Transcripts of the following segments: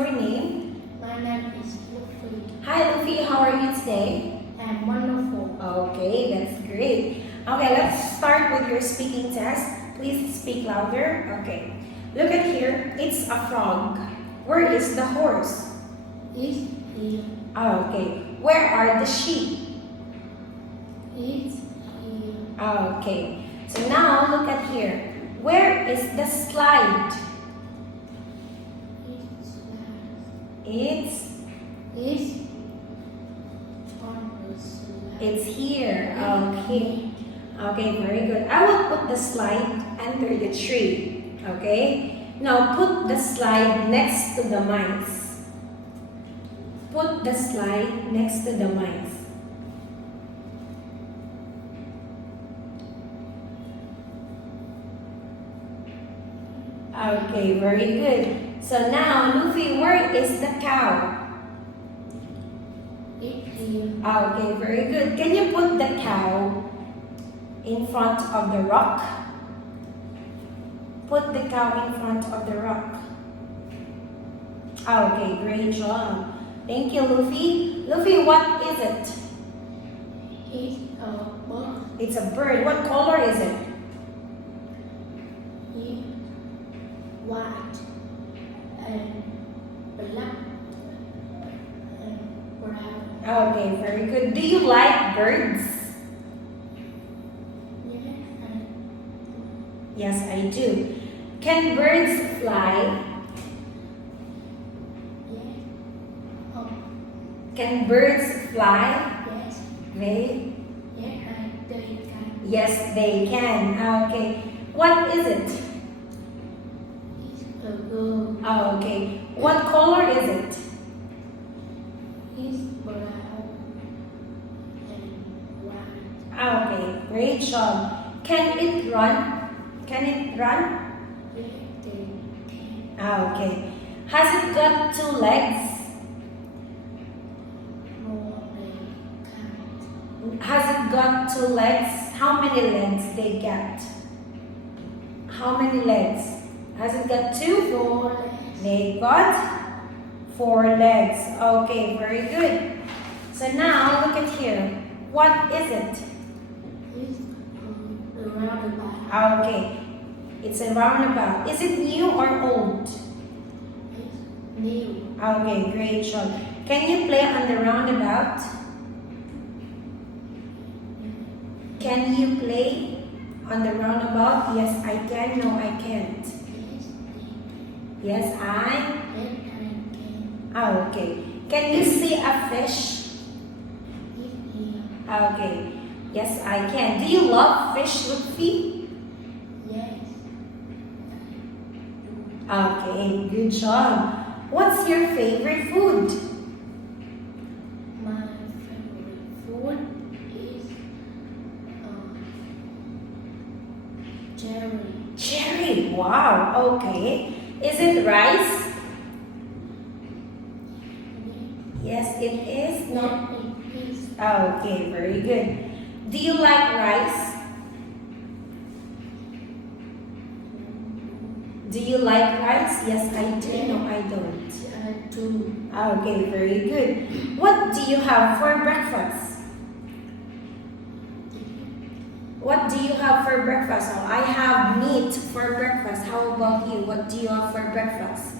your name? My name is Luffy. Hi Luffy, how are you today? I'm wonderful. Okay, that's great. Okay, let's start with your speaking test. Please speak louder. Okay. Look at here. It's a frog. Where is the horse? Is here. Okay. Where are the sheep? Is here. Okay. So now look at here. Where is the slide? It's Is on the slide. It's here. Okay. Okay, very good. I will put the slide under the tree. Okay. Now put the slide next to the mice. Put the slide next to the mice. Okay, very good. So now, Luffy, where is the cow? Is here. Okay, very good. Can you put the cow in front of the rock? Put the cow in front of the rock. Okay, great job. Thank you, Luffy. Luffy, what is it? Is a bird. It's a bird. What color is it? Is white and black and brown. Okay, very good. Do you like birds? Yes, Yes, I do. Can birds fly? yes. Oh, Can birds fly? yes. They? They can. Yes, they can. Okay. What is it? Is a girl. Okay. What color is it? Is brown and white. Okay, great job. Can it run? Can it run? Yes, they can. Okay. Has it got two legs? No, they can't. Has it got two legs? How many legs they get? How many legs? Has it got two? 4 legs. They got 4 legs. Okay, very good. So now look at here. What is it? Is a roundabout. Okay, it's a roundabout. Is it new or old? Is new. Okay, great job. Can you play on the roundabout? Can you play on the roundabout? Yes, I can. No, I can't. Yes, Yes, I. they can. Okay. Can you see a fish? Is here. Okay. Yes, I can. Do you love fish, Luffy? Yes. Okay, good job. What's your favorite food? My favorite food is cherry. Cherry. Wow. Okay. Is it rice? Yes, it is. No. It is. Okay, very good. Do you like rice? Do you like rice? Yes, I do. No, I don't. Two. Okay, very good. What do you have for breakfast? What do you have for breakfast? Oh, I have meat for breakfast. How about you? What do you have for breakfast?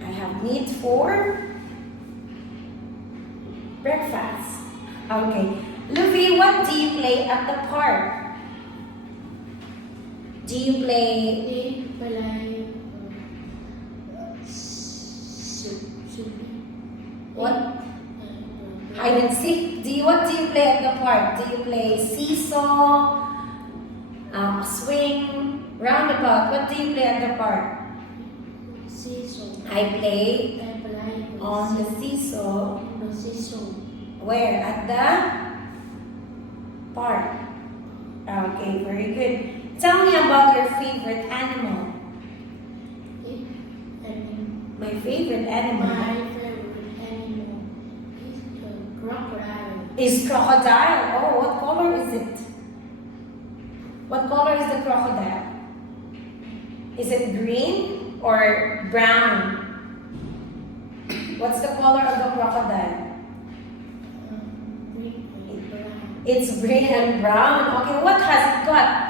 I have meat for breakfast. Okay. Luffy, what do you play at the park? Do you play what? Hide and seek? What do you play at the park? Do you play seesaw, swing, roundabout? What do you play at the park? I play on the seesaw. Where? At the park. Okay, very good. Tell me about your favorite animal. My favorite animal Crocodile. is crocodile. Oh, what color is it? What color is the crocodile? Is it green or brown? What's the color of the crocodile? Green and brown. It's green and brown. Okay, what has it got?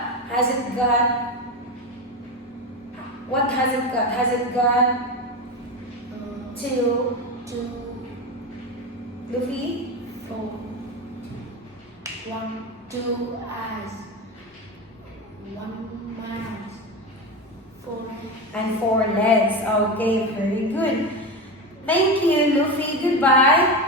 What has it got? Has it got two, 2, Luffy? 4. 1, 2 eyes. 1 mouth. 4 And 4 legs. Okay, very good. Thank you, Luffy. Goodbye.